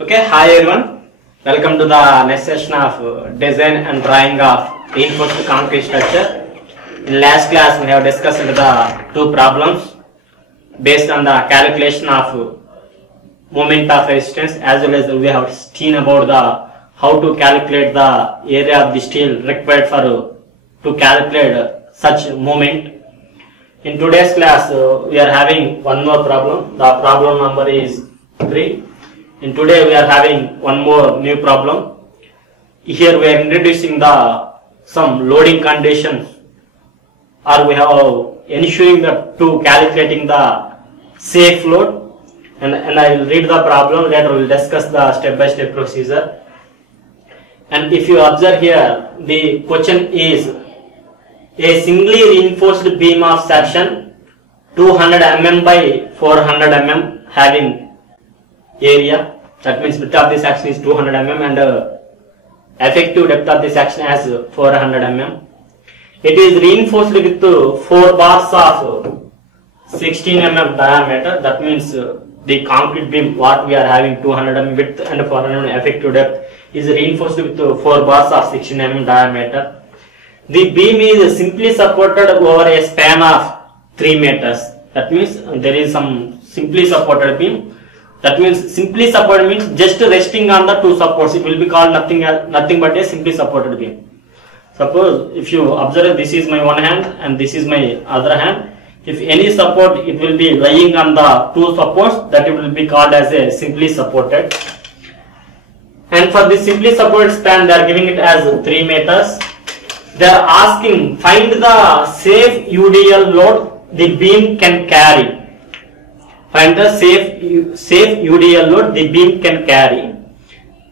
Okay, hi everyone. Welcome to the next session of design and drawing of reinforced concrete structure. In last class, we have discussed the two problems based on the calculation of moment of resistance, as well as we have seen about the how to calculate the area of the steel required for to calculate such moment. In today's class, we are having one more problem. The problem number is 3. In today we are having one more new problem. Here we are introducing the some loading conditions, or we have ensuring that to calculating the safe load, and I will read the problem. Later we will discuss the step-by-step procedure. And if you observe here, the question is a singly reinforced beam of section 200 mm by 400 mm having area, that means width of the section is 200 mm and effective depth of the section as 400 mm. It is reinforced with 4 bars of 16 mm diameter. That means the concrete beam what we are having 200 mm width and 400 mm effective depth is reinforced with 4 bars of 16 mm diameter. The beam is simply supported over a span of 3 meters. That means there is some simply supported beam. That means simply supported means just resting on the two supports. It will be called nothing but a simply supported beam. Suppose if you observe, this is my one hand and this is my other hand. If any support, it will be lying on the two supports, that it will be called as a simply supported. And for this simply supported span, they are giving it as 3 meters. They are asking find the safe UDL load the beam can carry. Find the safe UDL load the beam can carry,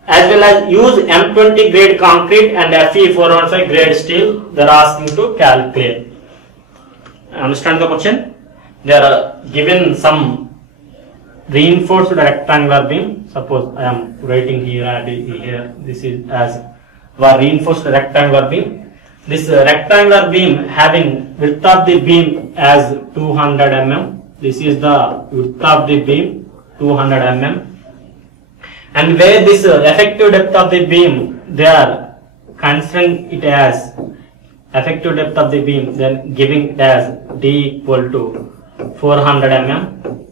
as well as use M20 grade concrete and Fe415 grade steel. They are asking to calculate. Understand the question? They are given some reinforced rectangular beam. Suppose I am writing here and here. This is as a reinforced rectangular beam. This rectangular beam having width of the beam as 200 mm. This is the width of the beam 200 mm, and where this effective depth of the beam, they are considering it as effective depth of the beam, then giving it as D equal to 400 mm.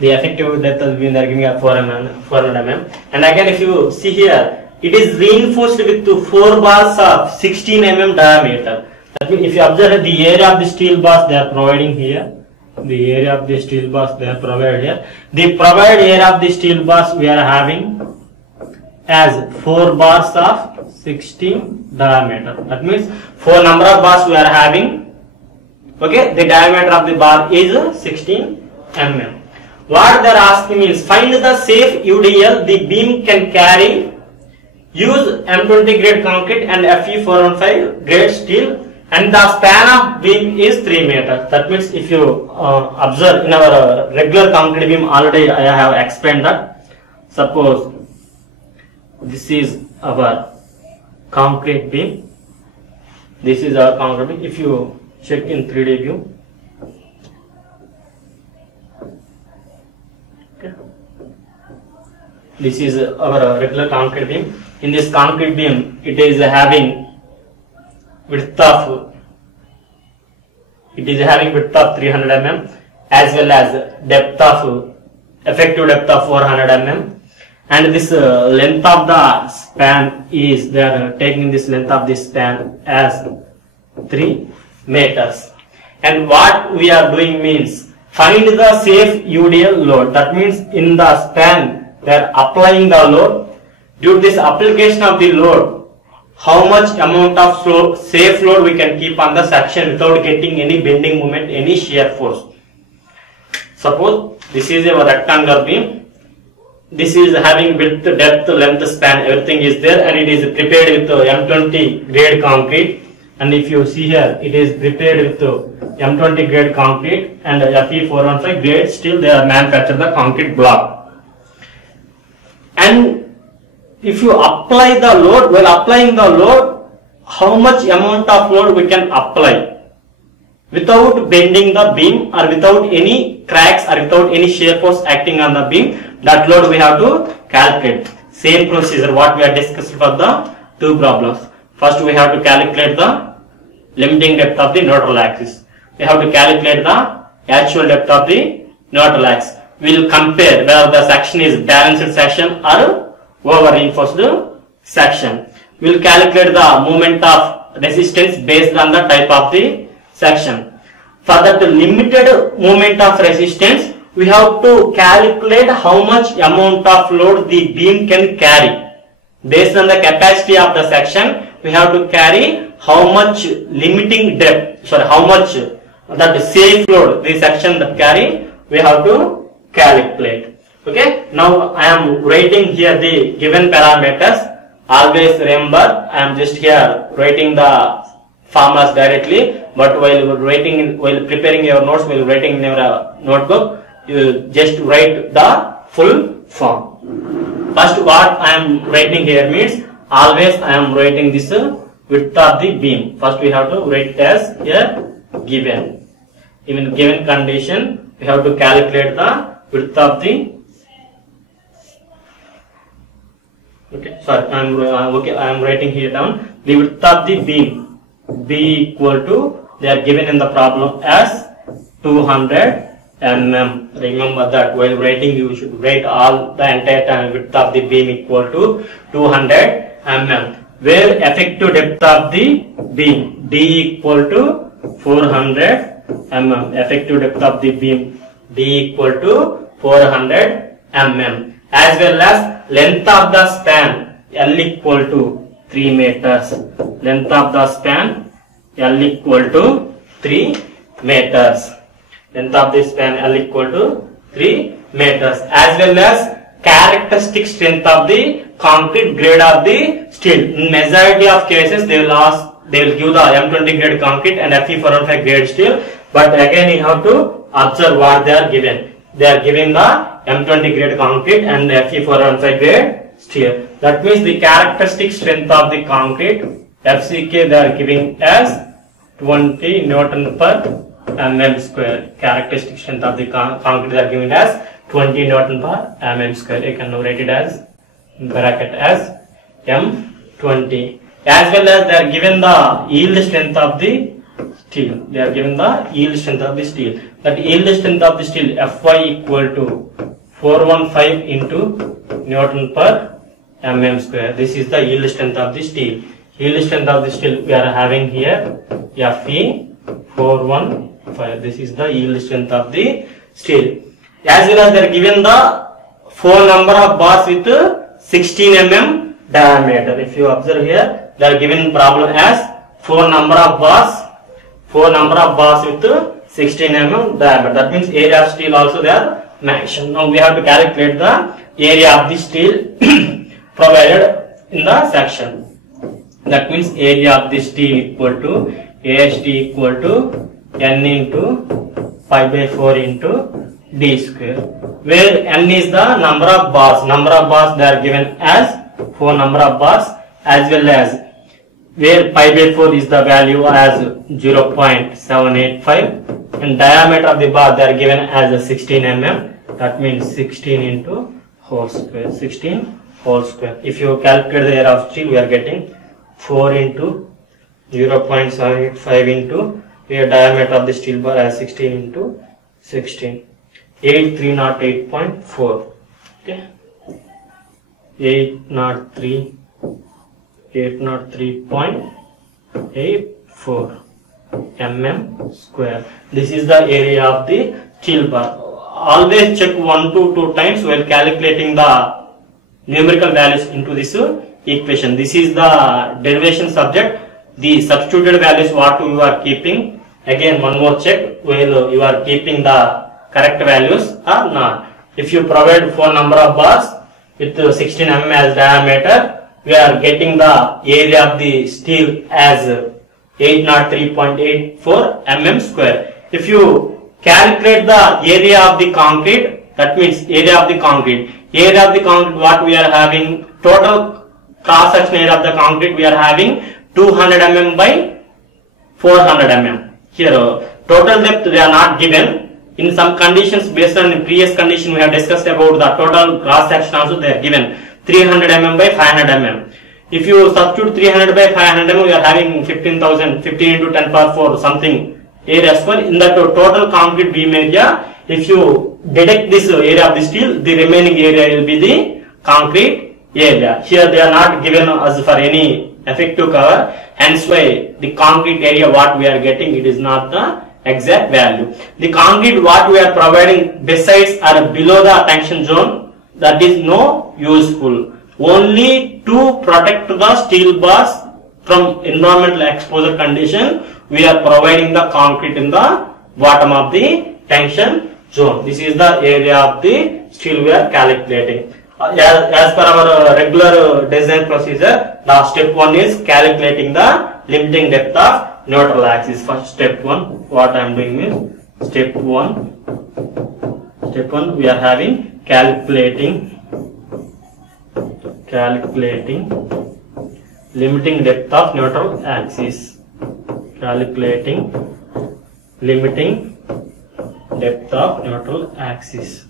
The effective depth of the beam they are giving as 400 mm. And again, if you see here, it is reinforced with 4 bars of 16 mm diameter. That means if you observe the area of the steel bars, they are providing here. The area of the steel bars they are provided here. The provided area of the steel bars we are having as 4 bars of 16 diameter. That means 4 number of bars we are having. Okay, the diameter of the bar is 16 mm. What they are asking is find the safe UDL the beam can carry. Use M20 grade concrete and Fe415 grade steel. And the span of beam is 3 meters. That means if you observe in our regular concrete beam, already I have explained that. Suppose this is our concrete beam. This is our concrete beam. If you check in 3D view, okay, this is our regular concrete beam. In this concrete beam, it is having width of 300 mm as well as depth of effective depth of 400 mm, and this length of the span is they are taking this length of this span as 3 meters. And what we are doing means find the safe UDL load. That means in the span they are applying the load. Due to this application of the load, how much amount of safe load we can keep on the section without getting any bending moment, any shear force. Suppose this is a rectangular beam. This is having width, depth, length, span, everything is there, and it is prepared with M20 grade concrete. And if you see here, it is prepared with M20 grade concrete and Fe415 grade steel. They are manufactured the concrete block. And if you apply the load, while applying the load, how much amount of load we can apply? without bending the beam or without any cracks or without any shear force acting on the beam, that load we have to calculate. Same procedure what we have discussed for the two problems. First we have to calculate the limiting depth of the neutral axis. We have to calculate the actual depth of the neutral axis. We will compare whether the section is balanced section or over reinforced section. We will calculate the moment of resistance based on the type of the section. For that limited moment of resistance, we have to calculate how much amount of load the beam can carry. Based on the capacity of the section, we have to carry how much limiting depth, how much that safe load the section that carry, we have to calculate. Okay, now I am writing here the given parameters. Always remember, I am just here writing the formulas directly, but while preparing your notes, while writing in your notebook, you just write the full form. First, what I am writing here means, always I am writing this width of the beam. First, we have to write as here given. In given condition, we have to calculate the width of the. Okay, sorry, I am writing here down the width of the beam. B equal to, they are given in the problem as 200 mm. Remember that while writing you should write all the entire width of the beam equal to 200 mm. Where effective depth of the beam D equal to 400 mm. Effective depth of the beam D equal to 400 mm. As well as length of the span L equal to 3 meters. Length of the span L equal to 3 meters. Length of the span L equal to 3 meters. As well as characteristic strength of the concrete grade of the steel. In majority of cases, they will give the M20 grade concrete and Fe415 grade steel. But again, you have to observe what they are given. They are giving the M20 grade concrete and Fe415 grade steel. That means the characteristic strength of the concrete FCK they are giving as 20 Newton per mm square. Characteristic strength of the concrete they are giving as 20 Newton per mm square. You can write it as bracket as M20. As well as they are given the yield strength of the steel. They are given the yield strength of the steel. That yield strength of the steel Fy equal to 415 into Newton per mm square. This is the yield strength of the steel. Yield strength of the steel we are having here Fe 415. This is the yield strength of the steel. As well as they are given the 4 number of bars with 16 mm diameter. If you observe here, they are given problem as 4 number of bars with 16 mm diameter. That means area of steel also they are mentioned. Now we have to calculate the area of the steel provided in the section. That means area of the steel equal to AST equal to N into pi by 4 into D square. Where N is the number of bars. Number of bars they are given as 4 number of bars, as well as where pi by 4 is the value as 0.785 and diameter of the bar they are given as 16 mm. That means 16 into whole square. 16 whole square. If you calculate the area of steel, we are getting 4 into 0.785 into where diameter of the steel bar as 16 into 16. 8308.4. Okay. 803.84 mm square. This is the area of the steel bar. Always check 1 to 2 times while calculating the numerical values into this equation. This is the derivation subject. The substituted values what you are keeping. Again one more check while you are keeping the correct values or not. If you provide 4 number of bars with 16 mm as diameter, we are getting the area of the steel as 803.84 mm square. If you calculate the area of the concrete, that means area of the concrete. Area of the concrete what we are having, total cross section area of the concrete we are having 200 mm by 400 mm. Here Total depth they are not given. In some conditions, based on the previous condition we have discussed about the total cross section also they are given 300 mm by 500 mm. If you substitute 300 by 500 mm, you are having 15,000, 15 into 10 power 4 something area square. In the total concrete beam area, if you deduct this area of the steel, the remaining area will be the concrete area. Here they are not given as for any effective cover, hence why the concrete area what we are getting, it is not the exact value. The concrete what we are providing besides or below the tension zone, that is no useful. Only to protect the steel bars from environmental exposure condition, we are providing the concrete in the bottom of the tension zone. This is the area of the steel we are calculating. As per our regular design procedure, the step 1 is calculating the limiting depth of neutral axis. First step 1, what I am doing is step 1 we are having calculating limiting depth of neutral axis. Calculating limiting depth of neutral axis.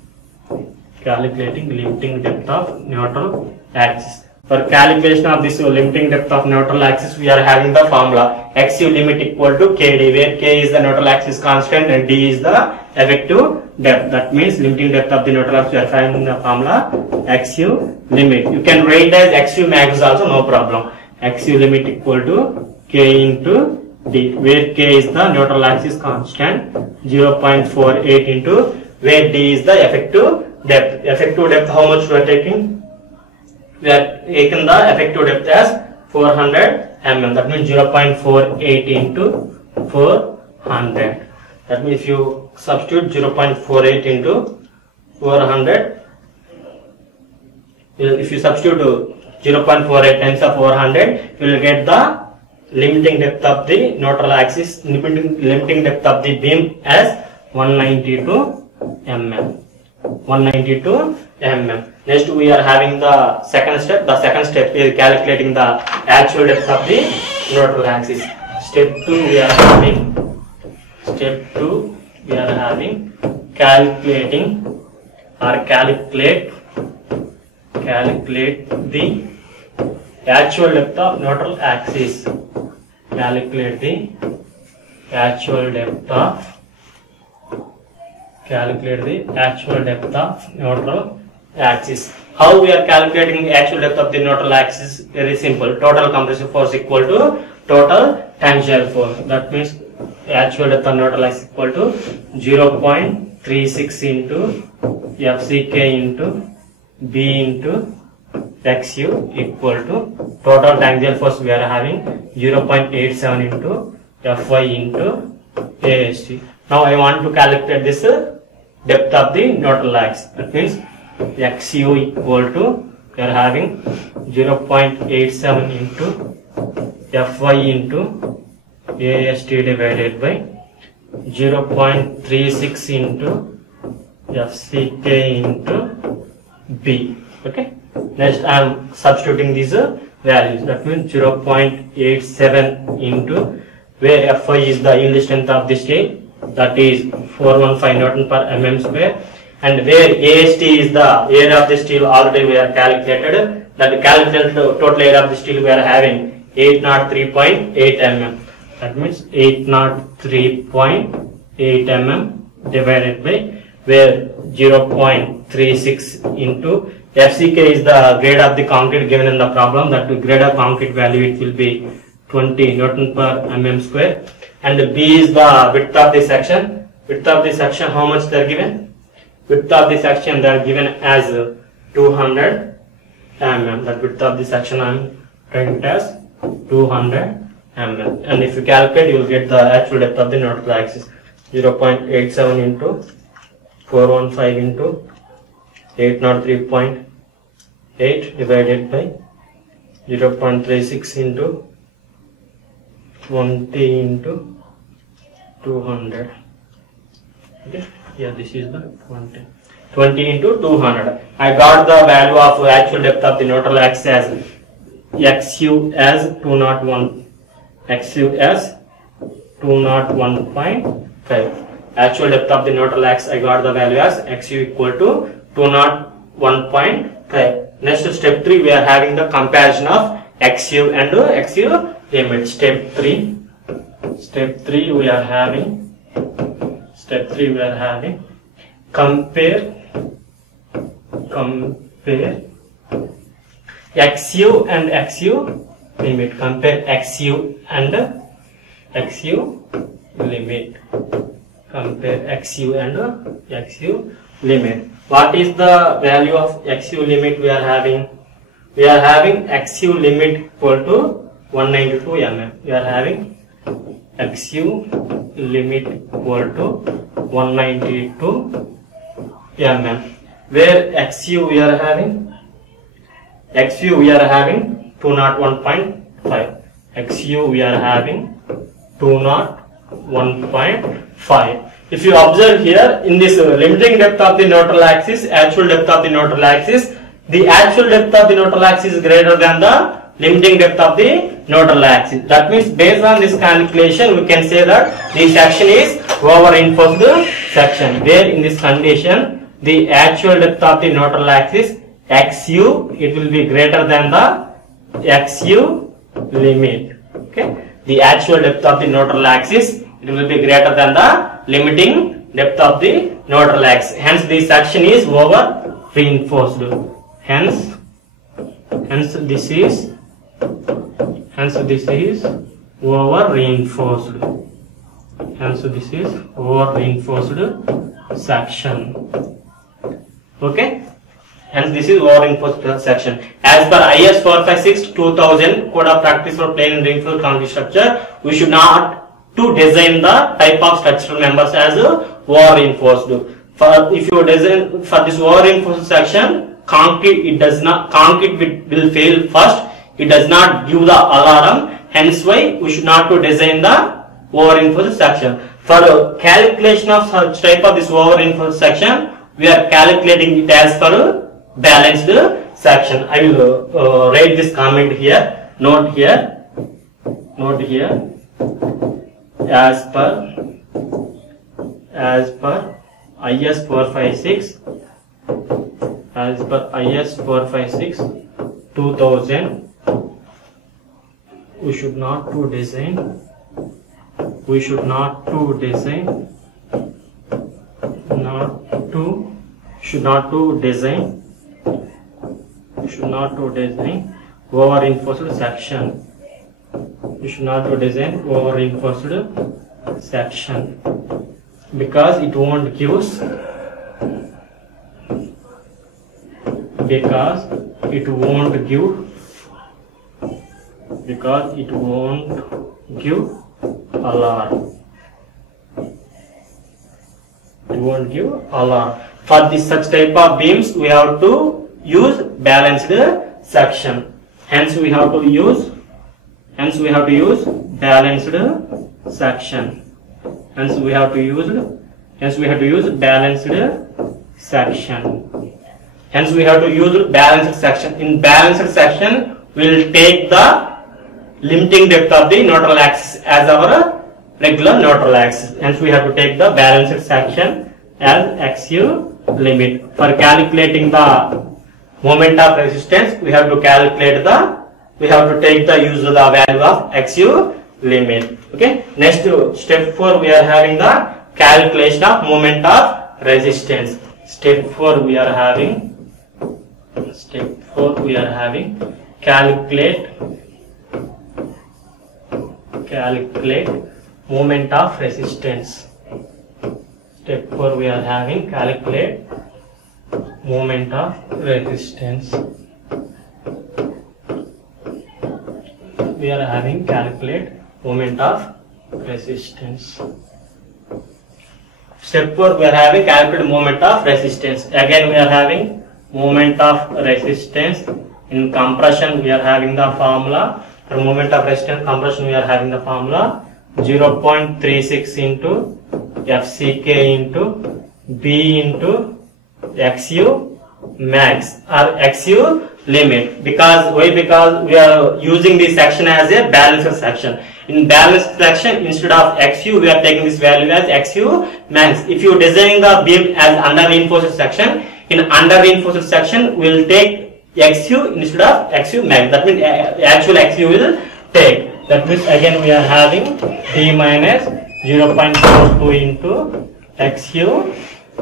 Calculating limiting depth of neutral axis. For calculation of this limiting depth of neutral axis, we are having the formula XU limit equal to KD, where K is the neutral axis constant and D is the effective depth. That means limiting depth of the neutral axis, we are finding the formula XU limit. You can write as XU max also, no problem. XU limit equal to K into D, where K is the neutral axis constant, 0.48 into where D is the effective depth. Effective depth, how much we are taking? We are taken the effective depth as 400 mm. That means 0.48 into 400. That means if you substitute 0.48 into 400, if you substitute 0.48 times of 400, you will get the limiting depth of the neutral axis, limiting depth of the beam as 192 mm. 192 mm. Next we are having the second step. The second step is calculating the actual depth of the neutral axis. Step 2 we are having calculating or calculate the actual depth of neutral axis. Calculate the actual depth of neutral axis. How we are calculating the actual depth of the neutral axis? Very simple. Total compressive force equal to total tensile force. That means the actual depth of neutral axis equal to 0.36 into FCK into B into XU equal to total tensile force we are having 0.87 into Fy into AST. Now I want to calculate this depth of the neutral axis. That means XU equal to, we are having 0.87 into Fy into AST divided by 0.36 into FCK into B. Okay. Next I am substituting these values. That means 0.87 into where Fy is the yield strength of the steel, that is 415 Newton per mm square, and where AST is the area of the steel, already we are calculated. That calculated total area of the steel we are having 803.8 mm. That means 803.8 mm divided by where 0.36 into FCK is the grade of the concrete given in the problem. That grade of concrete value, it will be 20 Newton per mm square, and B is the width of the section. Width of the section, how much they are given? Width of the section they are given as 200 mm. That width of the section I am writing it as 200 mm. And if you calculate, you will get the actual depth of the neutral axis. 0.87 into 415 into 803.8 divided by 0.36 into 20 into 200. Okay, yeah, this is the 20 into 200. I got the value of actual depth of the neutral axis as XU as 201, XU as 201.5 Actual depth of the neutral axis, I got the value as XU equal to 201.5. Next step 3, we are having the comparison of XU and XU limit. Step 3 we are having compare XU and XU limit. Compare XU and XU limit. Compare XU and XU limit. What is the value of XU limit we are having? We are having XU limit equal to 192 mm. We are having XU limit equal to 192 mm. Where XU we are having 201.5. XU we are having 201.5. If you observe here in this limiting depth of the neutral axis, actual depth of the neutral axis, the actual depth of the neutral axis is greater than the limiting depth of the neutral axis. That means based on this calculation, we can say that the section is over-reinforced section. Where in this condition, the actual depth of the neutral axis XU, it will be greater than the XU limit. Okay, the actual depth of the neutral axis, it will be greater than the limiting depth of the neutral axis. Hence, the section is over-reinforced. Hence this is over-reinforced. Hence, this is over-reinforced section. Okay. Hence, this is over-reinforced section. As per IS 456/2000 Code of Practice for Plain and Reinforced Concrete Structure, we should not to design the type of structural members as over-reinforced. If you design for this over-reinforced section, concrete will fail first. It does not give the alarm. Hence, why we should not to design the over-reinforced section. For calculation of such type of this over-reinforced section, we are calculating it as per balanced section. I will write this comment here. Note here. As per IS 456/2000, we should not to design over-reinforced section. We should not to design over-reinforced section because it won't give alarm. For this such type of beams, we have to use balanced section. Hence, we have to use balanced section. Hence, we have to use balanced section. In balanced section, we will take the limiting depth of the neutral axis as our regular neutral axis. Hence, we have to take the balanced section as XU limit. For calculating the moment of resistance, we have to take the use of the value of XU limit. Okay. Next, step 4, we are having the calculation of moment of resistance. Step 4, we are having calculate moment of resistance. Step 4, we are having calculate moment of resistance. We are having calculate moment of resistance. Step 4, we are having calculate moment of resistance. Again, we are having moment of resistance. In compression, we are having the formula. For moment of resistance compression, we are having the formula 0.36 into FCK into B into XU max or XU limit. Because why? Because we are using this section as a balanced section. In balanced section, instead of XU, we are taking this value as XU max. If you design the beam as under reinforced section, in under reinforced section, we will take XU instead of XU max. That means actual XU will take. That means again we are having T minus 0.42 into XU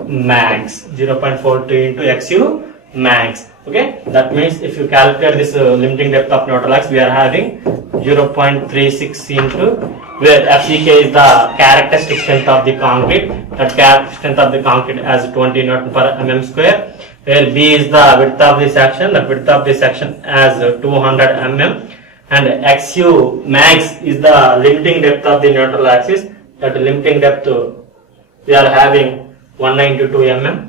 max. 0.42 into XU max. Okay, that means if you calculate this limiting depth of neutral axis, we are having 0.36 into, where FCK is the characteristic strength of the concrete, that characteristic strength of the concrete as 20 Newton per mm square, where B is the width of the section, the width of the section as 200 mm, and XU max is the limiting depth of the neutral axis, that limiting depth we are having 192 mm.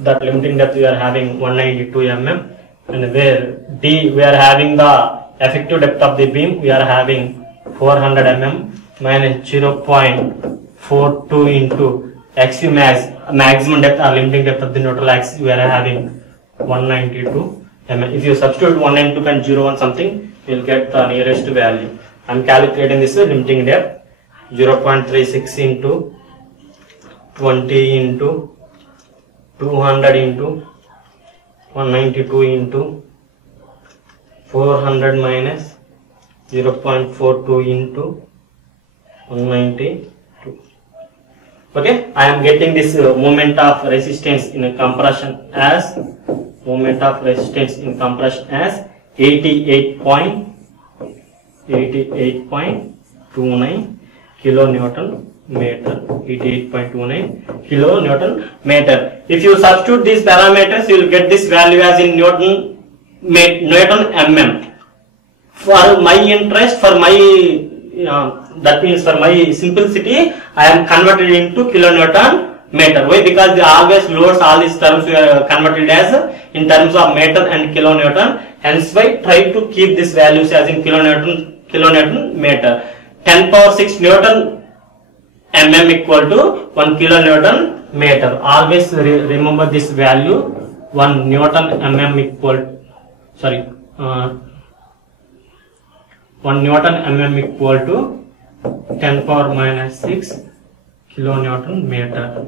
That limiting depth we are having 192 mm, and where D we are having the effective depth of the beam, we are having 400 mm minus 0.42 into XU max, maximum depth or limiting depth of the neutral axis, we are having 192 mm. If you substitute 192.01 something, you will get the nearest value. I am calculating this limiting depth 0.36 into 20 into 200 into 192 into 400 minus 0.42 into 192. Okay, I am getting this moment of resistance in a compression as 88.29 kilonewton meter. 88.29 kilonewton meter. If you substitute these parameters, you will get this value as in Newton mm. For my interest, for my that means for my simplicity, I am converted into kilonewton meter. Why? Because they always loads, all these terms we are converted as in terms of meter and kilonewton. Hence, why try to keep these values as in kilonewton meter. 10 power 6 Newton mm equal to 1 kilonewton meter. Always remember this value. 1 Newton mm equal, 1 Newton mm equal to 10 power minus 6 kilonewton meter.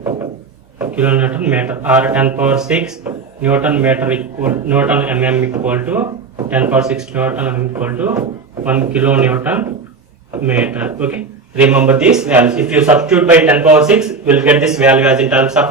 Kilonewton meter, or 10 power 6 Newton meter equal, Newton mm equal to 10 power 6 Newton mm equal to 1 kilonewton meter. Okay, remember these values. If you substitute by 10 power 6, we will get this value as in terms of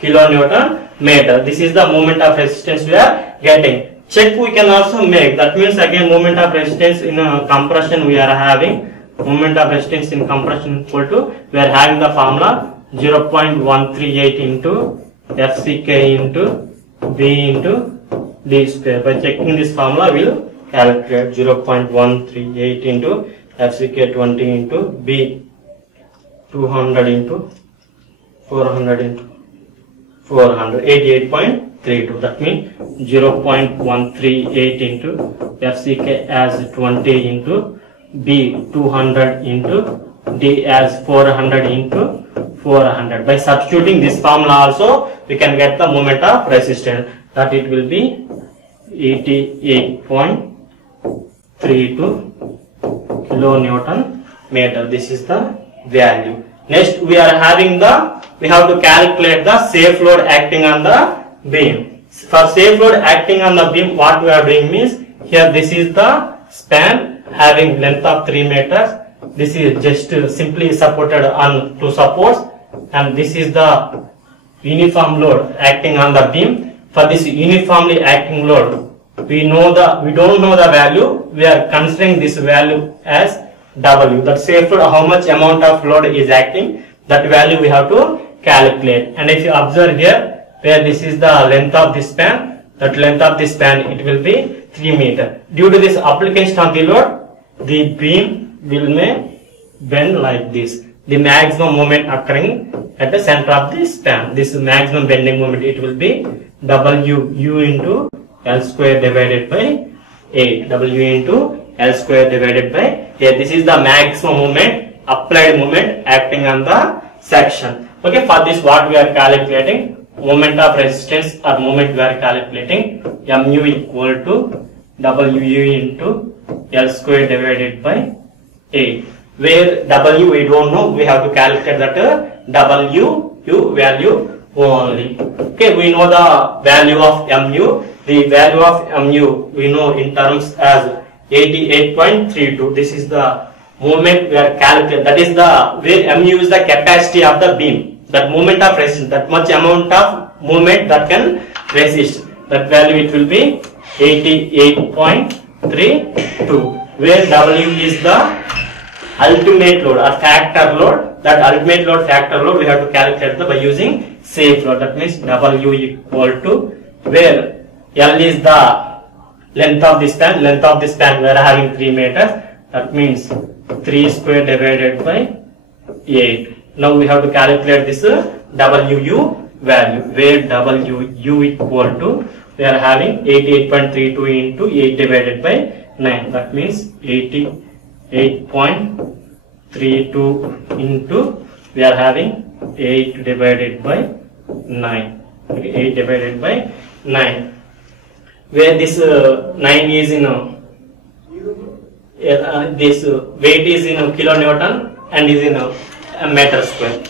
kilonewton meter. This is the moment of resistance we are getting. Check we can also make. That means again moment of resistance in compression we are having. Moment of resistance in compression equal to, we are having the formula 0.138 into FCK into B into D square. By checking this formula, we will calculate 0.138 into FCK 20 into B 200 into 400 into 400, 88.32. That means 0.138 into FCK as 20 into B 200 into D as 400 into 400. By substituting this formula also, we can get the moment of resistance, that it will be 88.32 kilonewton meter. This is the value. Next we are having we have to calculate the safe load acting on the beam. For safe load acting on the beam, what we are doing means, here this is the span having length of 3 meters. This is just simply supported on 2 supports, and this is the uniform load acting on the beam. For this uniformly acting load, we don't know the value. We are considering this value as W. That safe load, how much amount of load is acting, that value we have to calculate. And if you observe here, where this is the length of this span, that length of this span, it will be 3 meter. Due to this application of the load, the beam will may bend like this. The maximum moment occurring at the center of the span. This maximum bending moment, it will be W U into L square divided by 8. W into L square divided by 8. This is the maximum moment, applied moment acting on the section. Okay, for this what we are calculating? moment of resistance or moment we are calculating, mu equal to W into L square divided by 8. Where W we don't know, we have to calculate that W value only. Okay, we know the value of mu. The value of mu we know in terms as 88.32. This is the moment we are calculating. That is the where mu is the capacity of the beam. That moment of resistance, that much amount of moment that can resist. That value it will be 88.32. Where W is the ultimate load or factor load. That ultimate load factor load we have to calculate by using safe load. That means W equal to where L is the length of the span. Length of the span we are having 3 meters. That means 3 square divided by 8. Now we have to calculate this WU value. Where WU equal to we are having 88.32 into 8 divided by 9. That means 88.32 into we are having 8 divided by 9. Okay, 8 divided by 9. Where this 9 is in this weight is in kilonewton and is in a meter square.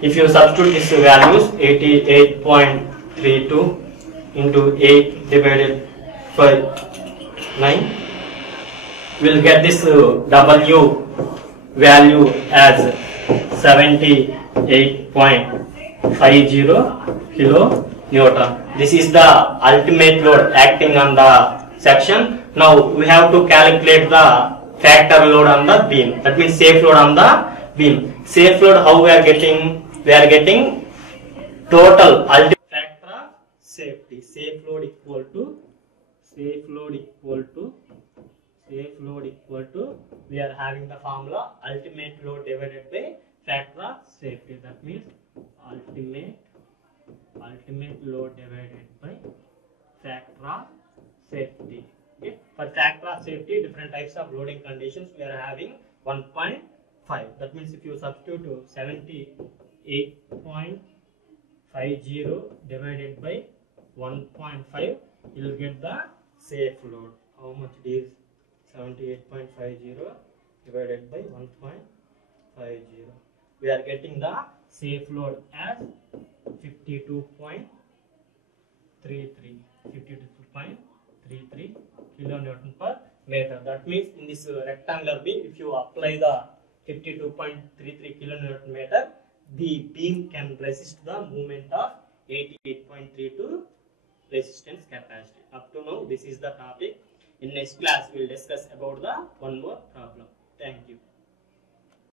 If you substitute these values 88.32 into 8 divided by 9, we will get this W value as 78.50 kilonewton. This is the ultimate load acting on the section. Now we have to calculate the factor load on the beam. That means safe load on the beam. Safe load, how we are getting? We are getting total ultimate factor of safety. Safe load equal to we are having the formula ultimate load divided by factor of safety. That means ultimate load divided by factor of safety. Okay. For factor of safety, different types of loading conditions we are having 1.5. That means if you substitute 78.50 divided by 1.5, you will get the safe load. How much it is? 78.50 divided by 1.50. We are getting the safe load as 52.33 kilonewton per meter. That means in this rectangular beam, if you apply the 52.33 kilonewton meter, the beam can resist the movement of 88.32 resistance capacity. Up to now, this is the topic. In next class, we will discuss about the one more problem. Thank you.